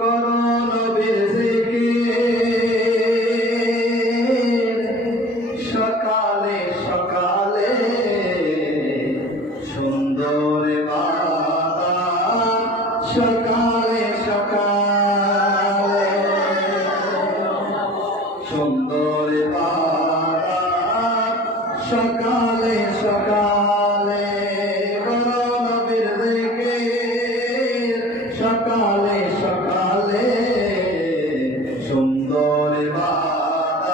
করো নবীর জিকির সকালে সকালে সুন্দর ইবাদত সকালে সকালে সুন্দর ইবাদত সকালে সকালে করো নবীর জিকির সকালে সকালে সুন্দর ইবাদত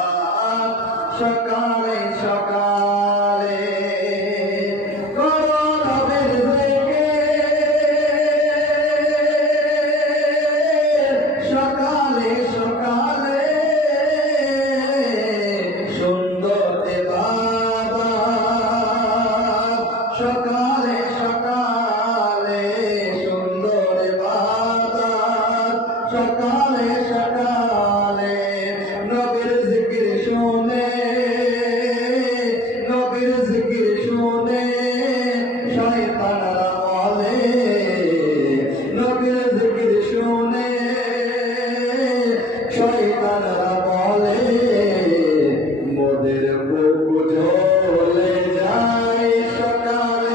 সকালে সকালে করো নবীর জিকির সকালে সকালে সুন্দর ইবাদত সকালে সকালে সুন্দর ইবাদত সকালে সকালে নবীর জিকির শুনে নবীর জিকির শুনে শয়তানরা বলে নবীর জিকির শুনে শয়তানরা বলে মোদের বুক জ্বলে যায় সকালে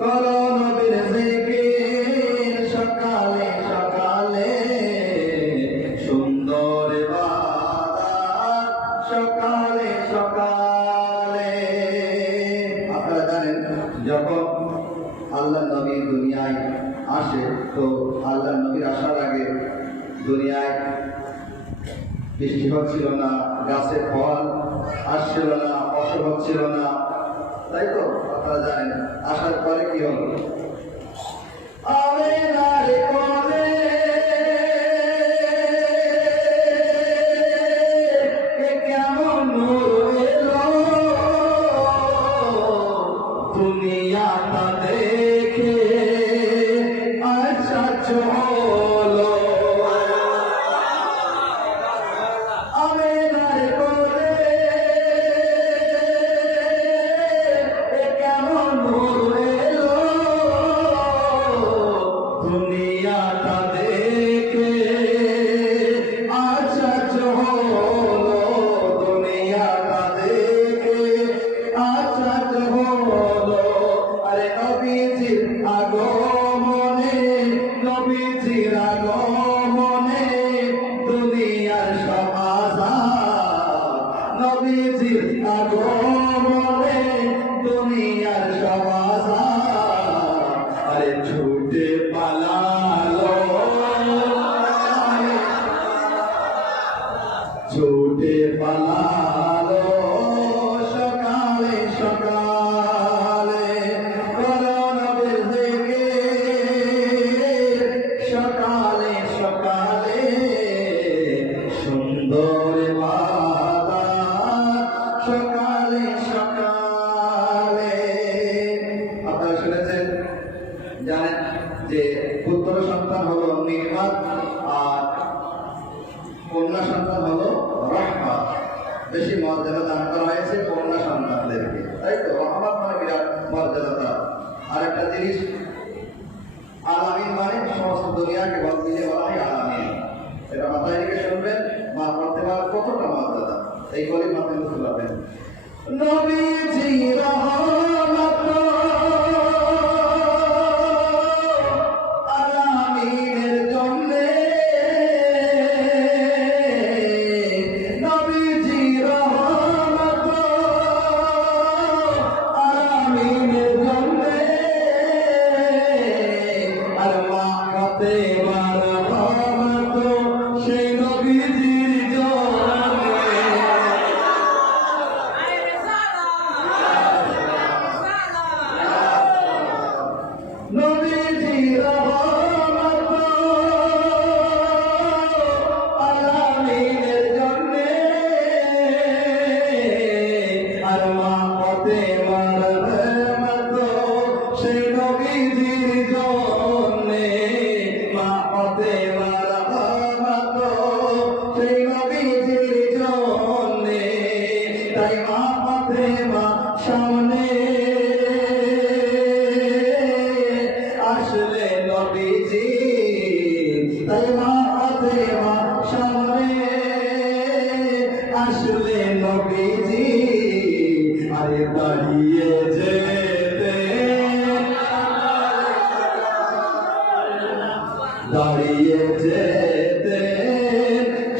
করো নবীর জিকির সকালে সকালে সুন্দর ইবাদত সকালে সকালে। আপনারা জানেন যখন আল্লাহ নবী দুনিয়ায় আসে তো আল্লাহ নবীর আসার আগে দুনিয়ায় বৃষ্টি হচ্ছিল না, গাছে ফল আসছিল না, ফসল হচ্ছিল না, তাই তো আপনারা জানেন। আসার পরে কি হলো? আমিনার কোলে কেমন নূর এলো, দুনিয়াটা দেখে আশ্চর্য হলো। আমিনার কোলে কেমন নূর এলো, দুনিয়াটা দেখে আশ্চর্য হলো, দুনিয়াটা দেখে আশ্চর্য হলো। আরে নবীজির আগমনে, নবীজির আগমনে দুনিয়ার সব আযাব, নবীজির আগমনে দুনিয়ার সব আযাব আরে ছুটে পালালো, ছুটে পালালো সকালে সকালে করো নবীর জিকির সকালে সকালে সুন্দর ইবাদত সকালে সকালে। আপনারা শুনেছেন, জানেন যে পুত্র সন্তান হলো নি'মাত আর কন্যা সন্তান হলো রাহমাত। বেশি মর্যাদা দান করা হয়েছে কন্যা সন্তানদেরকে, তাই তো? রহমত মানে বিরাট মর্যাদা। আরেকটা জিনিস, আলামিন মানে সমস্ত দুনিয়াকে মিলে বলা হয় আলামিন। এটা মাথায় রেখে শুনবেন, মা পড়তে পারে কতটা মর্যাদা, এই করে মাথায় বুঝতে পারবেন। নবীজি রহমত আলামিনের জন্যে, নবীজি রহমত আলামিনের জন্যে, আর মা কাতে রহমত সেই নবীজির জন্যে। ফাতেমা সামনে আসলে নবীজি আরে দাঁড়িয়ে যেতে দাঁড়িয়ে যেতে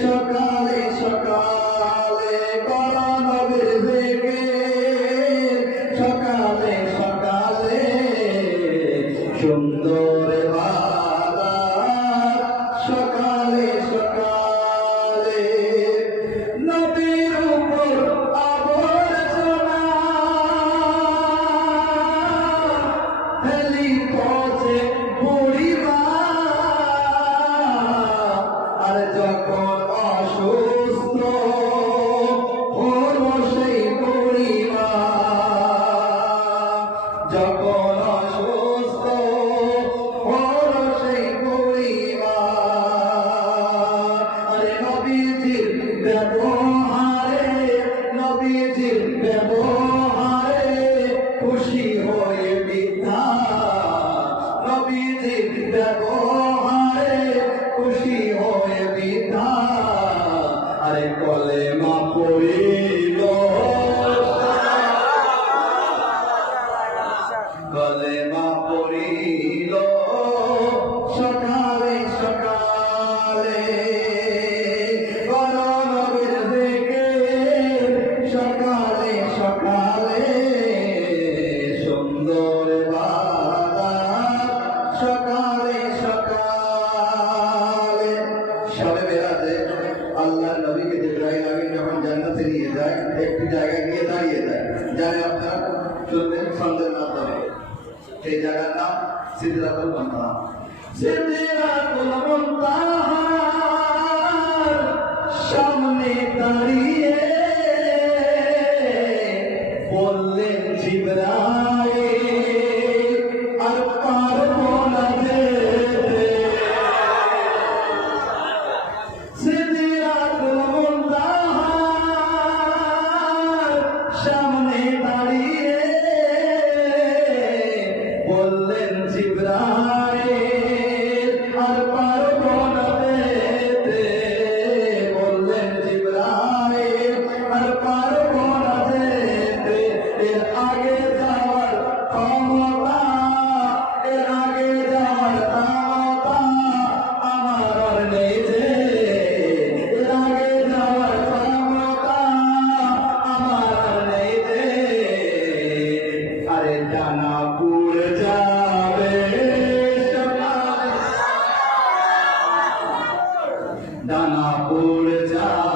সকালে সকালে করা নবীর থেকে সকালে সকালে সুন্দর বাজার সকালে সকালে নবীর উপর আবর্জনা ফেলি পচে পড়িবা আর যখন অসুস্থ হলো সেই পরিবা যখন অসুস্থ হলো সেই পরিবা আরে নবীজির ব্যবহারে খুশি হয়ে বিধা নবীজির ব্যবহারে খুশি হয়ে বিধা আরে কলেমা পড়িল কলেমা পড়িল সকালে সকালে করণবের থেকে সকালে সকালে সুন্দর বাজার সকালে সকালে সবে বেড়াতে আল্লাহ নবীকে জিবরাইল আমিন যখন জান্নাতে নিয়ে যায় একটি জায়গায় গিয়ে দাঁড়িয়ে যায় জানে আপনারা শুনবেন সন্ধ্যের মাধ্যমে সেই জায়গার নাম সিদরাতুল মুনতাহা সিদরাতুল মুনতাহার সামনে দাঁড়িয়ে বললেন জিবরাইল আর পারবো না যেতে সিদরাতুল মুনতাহার সামনে দাঁড়িয়ে বললেন জিবরাইল আর পারবো না যেতে বললেন জিবরাইল আর পারবো না যেতে এর আগে যাওয়ার ক্ষমতা এর আগে যাওয়ার ক্ষমতা আমার আর নেই যে এর আগে যাওয়ার ক্ষমতা আমার আর নেই যে আরে দানাপুর যাবে দানাপুর যাবে